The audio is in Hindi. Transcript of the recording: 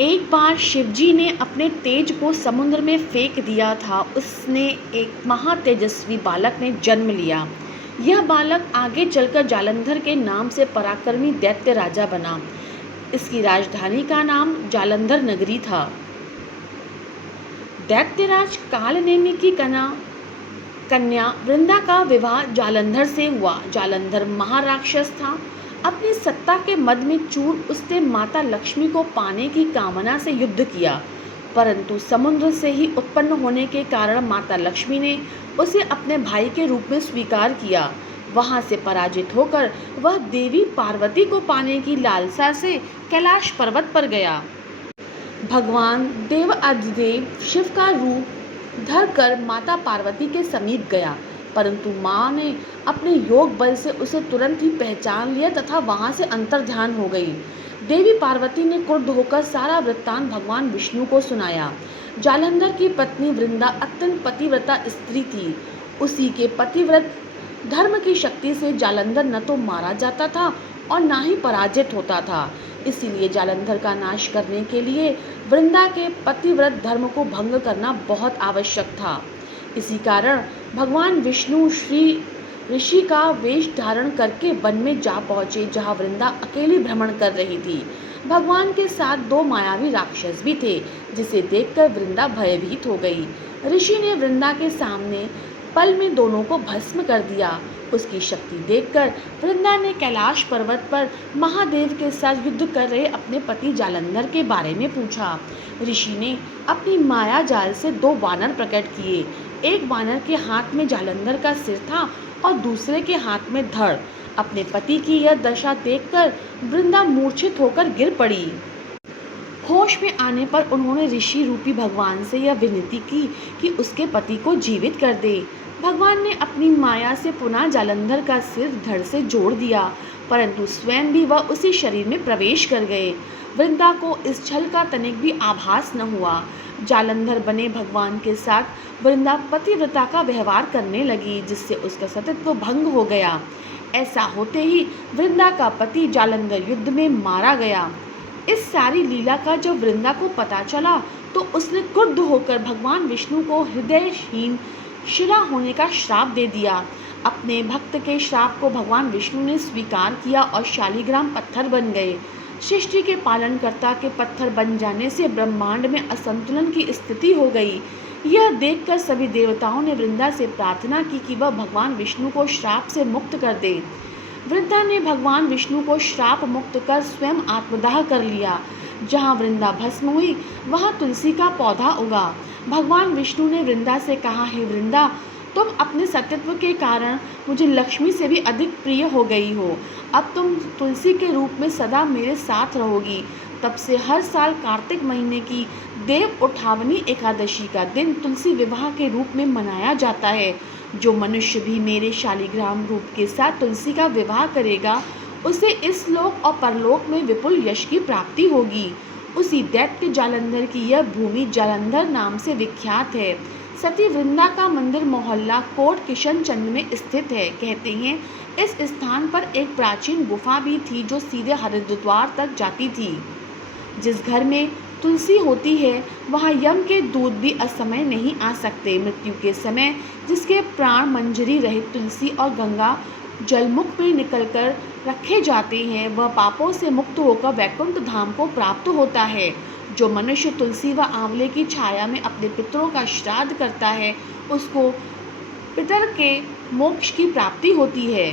एक बार शिवजी ने अपने तेज को समुद्र में फेंक दिया था। उसने एक महातेजस्वी बालक ने जन्म लिया। यह बालक आगे चलकर जालंधर के नाम से पराक्रमी दैत्य राजा बना। इसकी राजधानी का नाम जालंधर नगरी था। दैत्यराज कालनेमि की कन्या वृंदा का विवाह जालंधर से हुआ। जालंधर महाराक्षस था। अपनी सत्ता के मद में चूर उसने माता लक्ष्मी को पाने की कामना से युद्ध किया, परंतु समुद्र से ही उत्पन्न होने के कारण माता लक्ष्मी ने उसे अपने भाई के रूप में स्वीकार किया। वहां से पराजित होकर वह देवी पार्वती को पाने की लालसा से कैलाश पर्वत पर गया। भगवान देवाधिदेव शिव का रूप धरकर माता पार्वती के समीप गया, परंतु मां ने अपने योग बल से उसे तुरंत ही पहचान लिया तथा वहां से अंतर्ध्यान हो गई। देवी पार्वती ने क्रुद्ध होकर सारा वृत्तांत भगवान विष्णु को सुनाया। जालंधर की पत्नी वृंदा अत्यंत पतिव्रता स्त्री थी। उसी के पतिव्रत धर्म की शक्ति से जालंधर न तो मारा जाता था और न ही पराजित होता था। इसीलिए जालंधर का नाश करने के लिए वृंदा के पतिव्रत धर्म को भंग करना बहुत आवश्यक था। इसी कारण भगवान विष्णु श्री ऋषि का वेश धारण करके वन में जा पहुंचे, जहां वृंदा अकेली भ्रमण कर रही थी। भगवान के साथ दो मायावी राक्षस भी थे, जिसे देखकर वृंदा भयभीत हो गई। ऋषि ने वृंदा के सामने पल में दोनों को भस्म कर दिया। उसकी शक्ति देखकर वृंदा ने कैलाश पर्वत पर महादेव के साथ युद्ध कर रहे अपने पति जालंधर के बारे में पूछा। ऋषि ने अपनी माया जाल से दो वानर प्रकट किए। एक वानर के हाथ में जालंधर का सिर था और दूसरे के हाथ में धड़। अपने पति की यह दशा देखकर वृंदा मूर्छित होकर गिर पड़ी। होश में आने पर उन्होंने ऋषि रूपी भगवान से यह विनती की कि उसके पति को जीवित कर दे। भगवान ने अपनी माया से पुनः जालंधर का सिर धड़ से जोड़ दिया, परंतु स्वयं भी वह उसी शरीर में प्रवेश कर गए। वृंदा को इस छल का तनिक भी आभास न हुआ। जालंधर बने भगवान के साथ वृंदा पतिव्रता का व्यवहार करने लगी, जिससे उसका सतीत्व भंग हो गया। ऐसा होते ही वृंदा का पति जालंधर युद्ध में मारा गया। इस सारी लीला का जब वृंदा को पता चला तो उसने क्रुद्ध होकर भगवान विष्णु को हृदयहीन शिला होने का श्राप दे दिया। अपने भक्त के श्राप को भगवान विष्णु ने स्वीकार किया और शालिग्राम पत्थर बन गए। सृष्टि के पालनकर्ता के पत्थर बन जाने से ब्रह्मांड में असंतुलन की स्थिति हो गई। यह देखकर सभी देवताओं ने वृंदा से प्रार्थना की कि वह भगवान विष्णु को श्राप से मुक्त कर दे। वृंदा ने भगवान विष्णु को श्राप मुक्त कर स्वयं आत्मदाह कर लिया। जहाँ वृंदा भस्म हुई वहाँ तुलसी का पौधा उगा। भगवान विष्णु ने वृंदा से कहा, हे वृंदा, तुम अपने सतीत्व के कारण मुझे लक्ष्मी से भी अधिक प्रिय हो गई हो। अब तुम तुलसी के रूप में सदा मेरे साथ रहोगी। तब से हर साल कार्तिक महीने की देव उठावनी एकादशी का दिन तुलसी विवाह के रूप में मनाया जाता है। जो मनुष्य भी मेरे शालिग्राम रूप के साथ तुलसी का विवाह करेगा, उसे इस लोक और परलोक में विपुल यश की प्राप्ति होगी। उसी दैत्य जालंधर की यह भूमि जालंधर नाम से विख्यात है। सती वृंदा का मंदिर मोहल्ला कोट किशन चंद में स्थित है। कहते हैं इस स्थान पर एक प्राचीन गुफा भी थी जो सीधे हरिद्वार तक जाती थी। जिस घर में तुलसी होती है वहाँ यम के दूत भी असमय नहीं आ सकते। मृत्यु के समय जिसके प्राण मंजरी रहित तुलसी और गंगा जलमुख में निकलकर रखे जाते हैं, वह पापों से मुक्त होकर वैकुंठ धाम को प्राप्त होता है। जो मनुष्य तुलसी व आंवले की छाया में अपने पितरों का श्राद्ध करता है, उसको पितर के मोक्ष की प्राप्ति होती है।